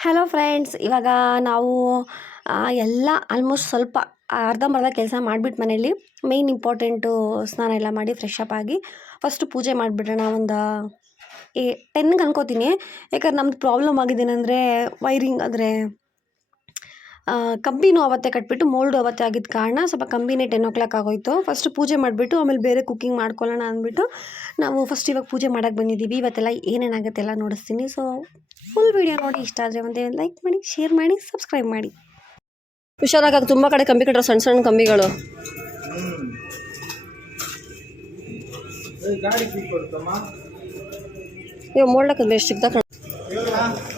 Hello friends ಇವಾಗ ನಾವು ಎಲ್ಲ ಆಲ್ಮೋಸ್ಟ್ ಸ್ವಲ್ಪ ಅರ್ಧಂಬರ್ಧ ಕೆಲಸ ಮಾಡಿಬಿಟ್ಟು ಮನೇಲಿ ಮೇಯ್ನ್ ಇಂಪಾರ್ಟೆಂಟು ಸ್ನಾನ ಎಲ್ಲ ಮಾಡಿ ಫ್ರೆಶ್ ಅಪ್ ಆಗಿ ಫಸ್ಟು ಪೂಜೆ ಮಾಡಿಬಿಡೋಣ ಒಂದು, ಏ ಟೆನ್ಗೆ ಅನ್ಕೋತೀನಿ. ಯಾಕಂದ್ರೆ ನಮ್ದು ಪ್ರಾಬ್ಲಮ್ ಆಗಿದ್ದೇನೆಂದರೆ ವೈರಿಂಗ್ ಅಂದರೆ ಕಂಬಿನೂ ಅವತ್ತೇ ಕಟ್ಬಿಟ್ಟು ಮೋಲ್ಡು ಅವತ್ತೇ ಆಗಿದ್ದ ಕಾರಣ ಸ್ವಲ್ಪ ಕಂಬಿನೇ ಟೆನ್ ಓ ಕ್ಲಾಕ್ ಆಗೋಯ್ತು. ಫಸ್ಟ್ ಪೂಜೆ ಮಾಡಿಬಿಟ್ಟು ಆಮೇಲೆ ಬೇರೆ ಕುಕ್ಕಿಂಗ್ ಮಾಡ್ಕೊಳ್ಳೋಣ ಅಂದ್ಬಿಟ್ಟು ನಾವು ಫಸ್ಟ್ ಇವಾಗ ಪೂಜೆ ಮಾಡೋಕ್ಕೆ ಬಂದಿದ್ದೀವಿ. ಇವತ್ತೆಲ್ಲ ಏನೇನಾಗುತ್ತೆ ಎಲ್ಲ ನೋಡಿಸ್ತೀನಿ. ಸೊ ಫುಲ್ ವೀಡಿಯೋ ನೋಡಿ. ಇಷ್ಟ ಆದರೆ ಒಂದೇ ಲೈಕ್ ಮಾಡಿ ಶೇರ್ ಮಾಡಿ ಸಬ್ಸ್ಕ್ರೈಬ್ ಮಾಡಿ. ಹುಷಾರಾಗಿ ತುಂಬ ಕಡೆ ಕಂಬಿ ಕಟ್ಟರು ಸಣ್ಣ ಸಣ್ಣ ಕಂಬಿಗಳು. ನೀವು ಮೋಡ್ಲಕ್ಕೆ ಎಷ್ಟು ಸಿಗ್ತಾ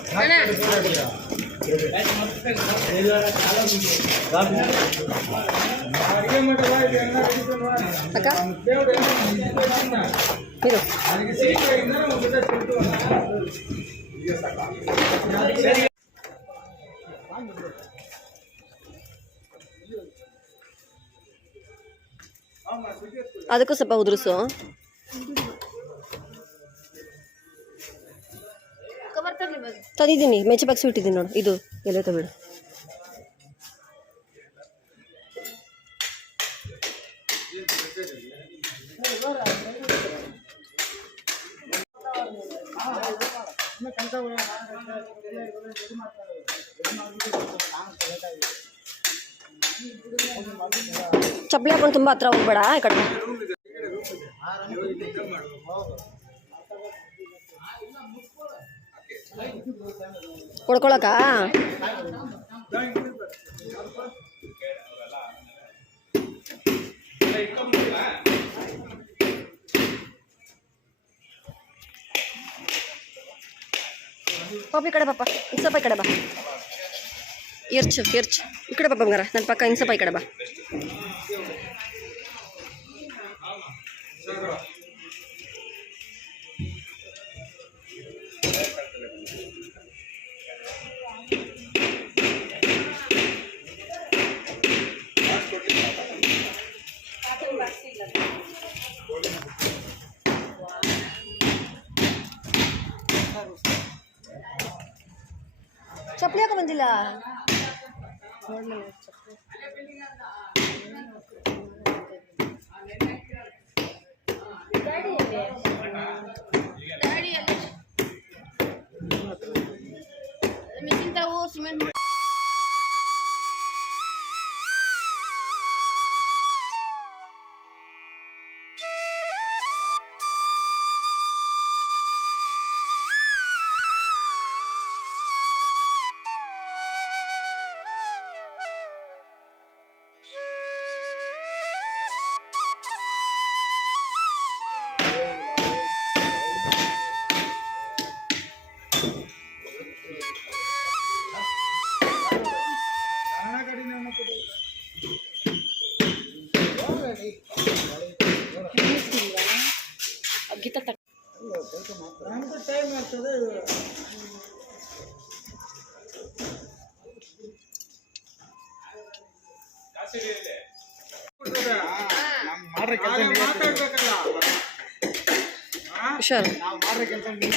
ಕಾಣ ಅಡಿಗೆ ಮಾಡಲ್ಲ ಇದು ಎಲ್ಲ ಹಿಡಿತಲ್ವಾ? ಅಕ್ಕ ದೇವ್ರು ಏನೋ ಮುಂದೆ ಬಂದ. ಇರು ನನಗೆ ಸೀರೆಯಿಂದ ಒಂದು ಜೊತೆ ಕೊಟ್ಟು ಅದಕ್ಕೂ ಸ್ವಲ್ಪ ಉದುರಿಸು ತಂದಿದ್ದೀನಿ, ಮೆಚ್ಚೆ ಬಾಕ್ಸ್ ಇಟ್ಟಿದ್ದೀನಿ ನೋಡು, ಇದು ಎಲೆ ಬಿಡು. ಚಪ್ಪಲಿ ಹಾಕೊಂಡು ತುಂಬ ಹತ್ರ ಹೋಗ್ಬೇಡ ಈ ಕಡೆ. ಬಾ. ಹೊಡ್ಕೊಳಕ ಪಾಪ ಈ ಕಡೆ ಪಾಪ ಇನ್ಸಪ್ಪ ಈ ಕಡೆ ಬಾ ಎರ್ಚು ಎರ್ಚು ಈ ಕಡೆ ಬಾ ಬಂಗಾರ ನನ್ನ ಪಕ್ಕ ಇನ್ಸಪ್ಪ ಈ ಕಡೆ ಬಾ चपलिया का मंजिला। सीमेंट ಹುಷಾರು. ನಾವು ಮಾಡ್ರೆ ಕೆಲಸ ನೀವು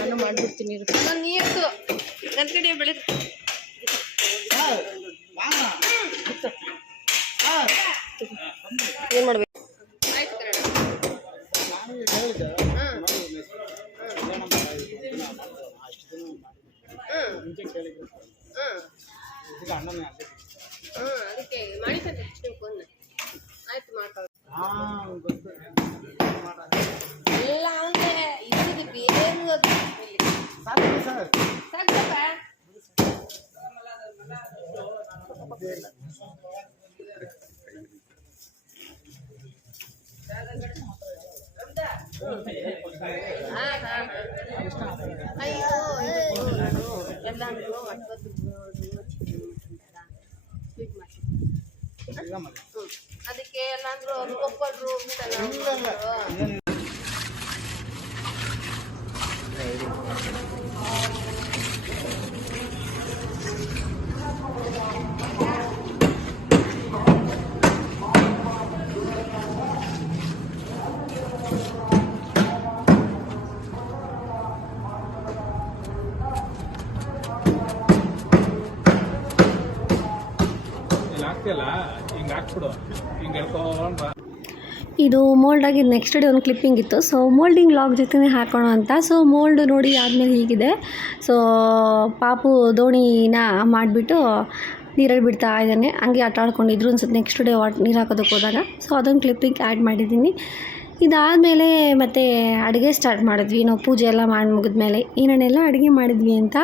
ನಾನು ಮಾಡ್ಬಿಡ್ತೀನಿ ನೀರ್ದು ನನ್ನ ಕಡೆ ಮಾಮ. ಸರ್, ಏನು ಮಾಡ್ಬೇಕು? ಸಾಕು ಸರ್ ಸಾಕಪ್ಪ. ಅಯ್ಯೋ. ಎಲ್ಲ. ಅದಕ್ಕೆ ಎಲ್ಲಾಂದ್ರು ಅವ್ರು ಒಬ್ಬರು ಹಾಕ್ಬಿಡು ಹಿಂಗೆ ಇದು ನೆಕ್ಸ್ಟ್ ಡೇ ಒಂದು ಕ್ಲಿಪ್ಪಿಂಗ್ ಇತ್ತು. ಸೊ ಮೋಲ್ಡಿಂಗ್ ಲಾಕ್ ಜೊತೆನೇ ಹಾಕೋಣ ಅಂತ. ಸೊ ಮೋಲ್ಡ್ ನೋಡಿ ಆದಮೇಲೆ ಹೀಗಿದೆ. ಸೊ ಪಾಪು ದೋಣಿನ ಮಾಡಿಬಿಟ್ಟು ನೀರಲ್ಲಿ ಬಿಡ್ತಾ ಇದ್ದಾನೆ. ಹಂಗೆ ಆಟ ಆಡ್ಕೊಂಡಿದ್ರು. ಅನ್ಸುತ್ತೆ ನೆಕ್ಸ್ಟ್ ಡೇ ವಾಟ್ ನೀರು ಹಾಕೋದಕ್ಕೆ ಹೋದಾಗ. ಸೊ ಅದೊಂದು ಕ್ಲಿಪ್ಪಿಂಗ್ ಆ್ಯಡ್ ಮಾಡಿದ್ದೀನಿ. ಇದಾದಮೇಲೆ ಮತ್ತೆ ಅಡುಗೆ ಸ್ಟಾರ್ಟ್ ಮಾಡಿದ್ವಿ. ನಾವು ಪೂಜೆ ಎಲ್ಲ ಮಾಡಿ ಮುಗಿದ್ಮೇಲೆ ಏನೇನೆಲ್ಲ ಅಡುಗೆ ಮಾಡಿದ್ವಿ ಅಂತ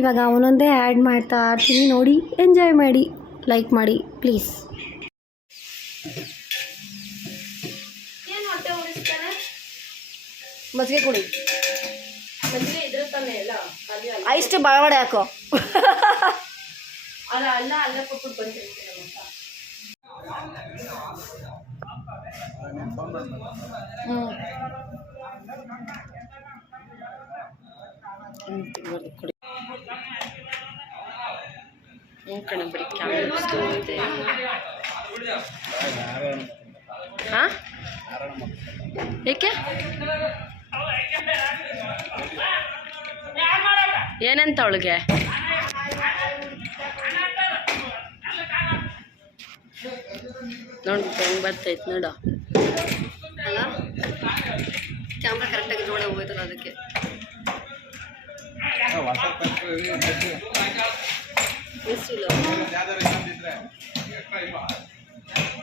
ಇವಾಗ ಒಂದೊಂದೇ ಆ್ಯಡ್ ಮಾಡ್ತಾ ಇರ್ತೀನಿ. ನೋಡಿ ಎಂಜಾಯ್ ಮಾಡಿ ಲೈಕ್ ಮಾಡಿ ಪ್ಲೀಸ್ ಏನು ಹೊಟ್ಟೆ ಉರಿಸ್ತಾನೆ ಮಜ್ಜಿಗೆ ಕುಡಿ. ಮಜ್ಜಿಗೆ ಇದ್ರೆ ತಾನೆ ಎಲ್ಲ ಖಾಲಿ ಅಲ್ಲ. ಇಷ್ಟು ಬಡಬಡೆ ಹಾಕೋ. ಅಲ್ಲ ಅಲ್ಲ ಅಲ್ಲ ಕೊಟ್ಬಿಟ್ಟು ಬಂದಿರ್ತೀನಿ ಅಂತ. ಕಣ ಬರೀ ಕ್ಯಾಮ್ರಾ ಹಾಂ ಏಕೆ? ಏನಂತ ಅವಳಿಗೆ? ನೋಡಿ, ಹೆಂಗ್ ಬರ್ತೈತೆ ನೋಡು. ಅಲ್ಲ ಕ್ಯಾಮ್ರಾ ಕರೆಕ್ಟಾಗಿ ಜೋಡ ಹೋಯ್ತಲ್ಲ ಅದಕ್ಕೆ. ಮಿಸ್ ಹತ್ತಿರ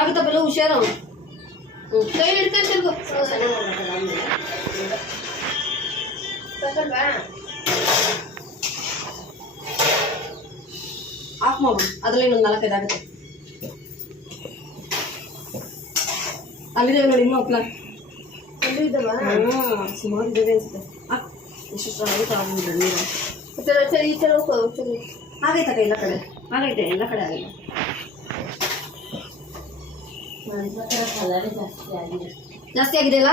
ಆಗುತ್ತಾ ಬಲ್ಲ ಹುಷಾರು? ಕೈ ಹಿಡ್ಕೊಂತಿರ್ಗು ತಗೊಳ್ವಾ ಆಫ್ ಮಾಡು. ಅದರಲ್ಲಿ ಇನ್ನೊಂದು ನಾಲ್ಕೈದು ಆಗುತ್ತೆ. ಅಲ್ಲಿದೆ ನೋಡಿ ಇನ್ನೂ ಹಪ್ಲ ಅಲ್ಲಿ ಇದ್ದವಾ ಸುಮಾರು ಇದ್ದಾವೆ ಅನ್ಸುತ್ತೆ. ಹಾಂ ಎಷ್ಟು ಆಗುತ್ತೆ ಆಗ್ಬೋದು ನೀರು ಸರಿ ಈ ಸರಿ ಆಗೈತಕ್ಕ ಎಲ್ಲ ಕಡೆ. ಆಗೈತೆ ಎಲ್ಲ ಕಡೆ ಆಗಿದೆ ಜಾಸ್ತಿ ಆಗಿದೆಯಲ್ಲ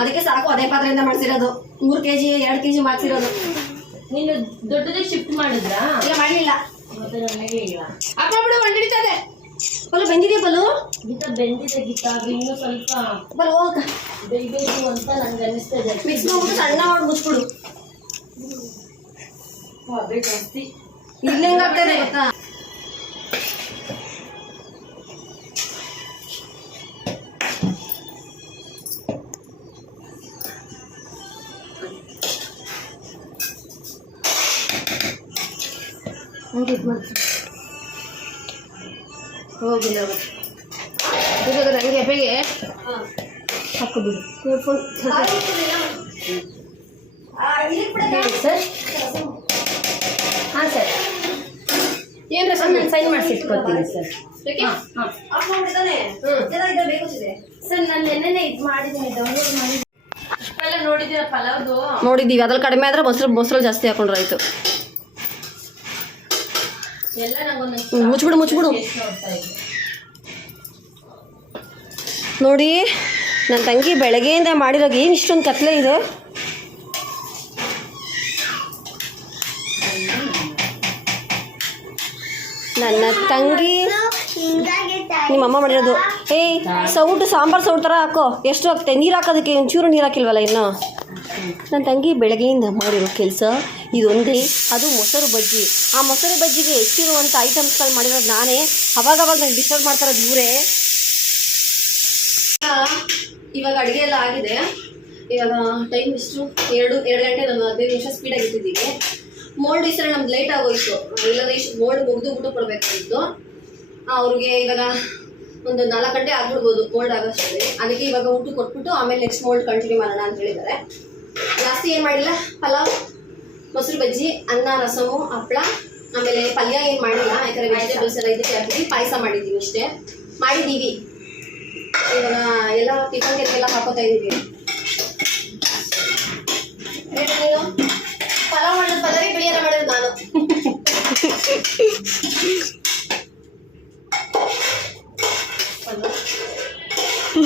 ಅದಕ್ಕೆ ಸಾಕು ಅದೇ ಪಾತ್ರೆಯಿಂದ ಮಾಡ್ತಿರೋದು ಮೂರು ಕೆಜಿ ಎರಡು ಕೆ ಜಿ ಮಾಡ್ಸಿರೋದು. ನೀನು ದೊಡ್ಡದೇ ಶಿಫ್ಟ್ ಮಾಡಿದ್ರಾ? ಇಲ್ಲ ಮಾಡಲಿಲ್ಲ. ಅಪ್ಪ ಬಿಡು ಒಂದ್ ಹಿಡಿತದೆ ಬಲು ಬೆಂದಿದೆ ಬಲು ಗೀತ ಬೆಂದಿದೆ ಗೀತ ಅದು ಇನ್ನೂ ಸ್ವಲ್ಪ ಬಲು ಹೋಗ. ಬೇಯಬೇಕು ಅಂತ ನಂಗೆ ಅನಿಸ್ತದೆ ಮಿಕ್ಸ್ ಮಾಡ್ಬಿಟ್ಟು ಸಣ್ಣ ಮಾಡಿ ಮುಚ್ಬಿಡು ಅದೇ ಜಾಸ್ತಿ. ಇಲ್ಲಿ ಹೆಂಗಾಗ್ತದೆ ಗೊತ್ತಾ? ಹೋಗಿಲ್ಲ ನನಗೆ ಸರ್ ಹಾಂ ಸರ್ ಏನು ಸೈನ್ ಮಾಡಿಸಿ ಇಟ್ಕೊತೀನಿ ಸರ್ ಸರ್ ನಾನು ನೋಡಿದ್ದೀವಿ ಅದ್ರಲ್ಲಿ ಕಡಿಮೆ ಆದ್ರೆ ಮೊಸರು ಮೊಸರು ಜಾಸ್ತಿ ಹಾಕೊಂಡ್ರೆ ಮುಚ್ಬಿಡು ಮುಚ್ಬಿಡು ನೋಡಿ ನನ್ನ ತಂಗಿ ಬೆಳಗ್ಗೆಯಿಂದ ಮಾಡಿರೋದು ಏನು ಇಷ್ಟೊಂದು ಕತ್ಲೆ ಇದೆ? ನನ್ನ ತಂಗಿ ನಿಮ್ಮಮ್ಮ ಮಾಡಿರೋದು. ಏಯ್ ಸೌಟು ಸಾಂಬಾರು ಸೌಟ್ ಥರ ಹಾಕೋ. ಎಷ್ಟು ಹಾಕ್ತೆ ನೀರು ಹಾಕೋದಕ್ಕೆ ಒಂಚೂರು ನೀರು ಹಾಕಿಲ್ವಲ್ಲ ಇನ್ನು? ನನ್ನ ತಂಗಿ ಬೆಳಗ್ಗೆಯಿಂದ ಮಾಡಿರೋ ಕೆಲಸ ಇದೊಂದೇ. ಅದು ಮೊಸರು ಬಜ್ಜಿ. ಆ ಮೊಸರು ಬಜ್ಜಿಗೆ ಹೆಚ್ಚಿರುವಂಥ ಐಟಮ್ಸ್ಗಳು ಮಾಡಿರೋದು ನಾನೇ. ಅವಾಗ ಅವಾಗ ನಂಗೆ ಡಿಸ್ಟರ್ಬ್ ಮಾಡ್ತಾರೆ ಇವರೇ. ಇವಾಗ ಅಡುಗೆ ಎಲ್ಲ ಆಗಿದೆ. ಇವಾಗ ಟೈಮ್ ಇಷ್ಟು. ಎರಡು ಎರಡು ಗಂಟೆ ನಾನು ಹದಿನೈದು ನಿಮಿಷ ಸ್ಪೀಡಾಗಿ ಇಟ್ಟಿದ್ದೀನಿ ಮೋಲ್ಡ್ ಈ ಸಲ ನಮ್ದು ಲೇಟ್ ಆಗೋಯ್ತು. ಇಲ್ಲದ್ರೆ ಇಷ್ಟು ಮೋಲ್ಡ್ ಮುಗಿದು ಊಟ ಕೊಡಬೇಕಾಗಿತ್ತು ಅವ್ರಿಗೆ ಇವಾಗ ಒಂದು ನಾಲ್ಕು ಗಂಟೆ ಆಗ್ಬಿಡ್ಬೋದು ಮೋಲ್ಡ್ ಆಗೋಷ್ಟರಲ್ಲಿ ಅದಕ್ಕೆ ಇವಾಗ ಊಟ ಕೊಟ್ಬಿಟ್ಟು ಆಮೇಲೆ ನೆಕ್ಸ್ಟ್ ಮೋಲ್ಡ್ ಕಂಟಿನ್ಯೂ ಮಾಡೋಣ ಅಂತ ಹೇಳಿದ್ದಾರೆ. ಜಾಸ್ತಿ ಏನು ಮಾಡಿಲ್ಲ? ಪಲಾವ್ ಮೊಸರು ಬಜ್ಜಿ ಅನ್ನ ರಸಮು ಹಪ್ಪಳ ಆಮೇಲೆ ಪಲ್ಯ ಏನು ಮಾಡಿಲ್ಲ. ಯಾಕಂದರೆ ವೆಜಿಟೇಬಲ್ಸ್ ಎಲ್ಲ ಇದಕ್ಕೆ ಹಾಕಿದ್ವಿ ಪಾಯಸ ಮಾಡಿದ್ದೀವಿ ಅಷ್ಟೇ. ಮಾಡಿದ್ದೀವಿ ಇವಾಗ ಎಲ್ಲ ಟಿಫನ್ ಎಲ್ಲ ಹಾಕೋತಾ ಇದ್ದೀವಿ ಪಲಾವ್ ಮಾಡೋದು ಪಲಾವಿ ಬಿಳಿಯಲ್ಲ ಮಾಡೋದು ನಾನು.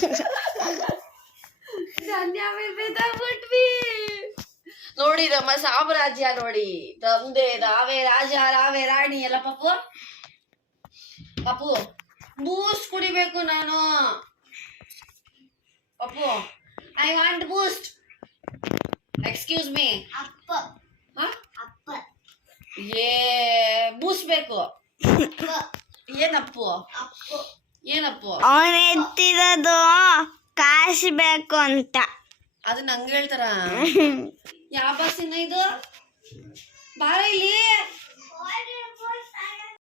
ಪಾಪ ಬರ್ಬೇಕಾ ನೋಡಿ ನಮ್ಮ ಸಾಮ್ರಾಜ್ಯ ನೋಡಿ. ನಮ್ದೇ ನಾವೇ ರಾಜ ನಾವೇ ರಾಣಿ ಎಲ್ಲ ಪಪ್ಪು ಪಾಪು ಬೂಸ್ಟ್ ಕುಡಿಬೇಕು ನಾನು. Pappu I want Boost excuse me ಅಪ್ಪ. ಅಪ್ಪ. ಏ ಬೂಸ್ಟ್ ಬೇಕು. ಏನಪ್ಪು ಏನಪ್ಪು? ಅವನ್ ಎತ್ತಿರೋದು ಕಾಸು ಬೇಕು ಅಂತ. ಅದು ನಂಗೆ ಹೇಳ್ತಾರ. ಯಾವ ಬಸ್ಸಿನ ಇದು? ಬಾರ ಇಲ್ಲಿ.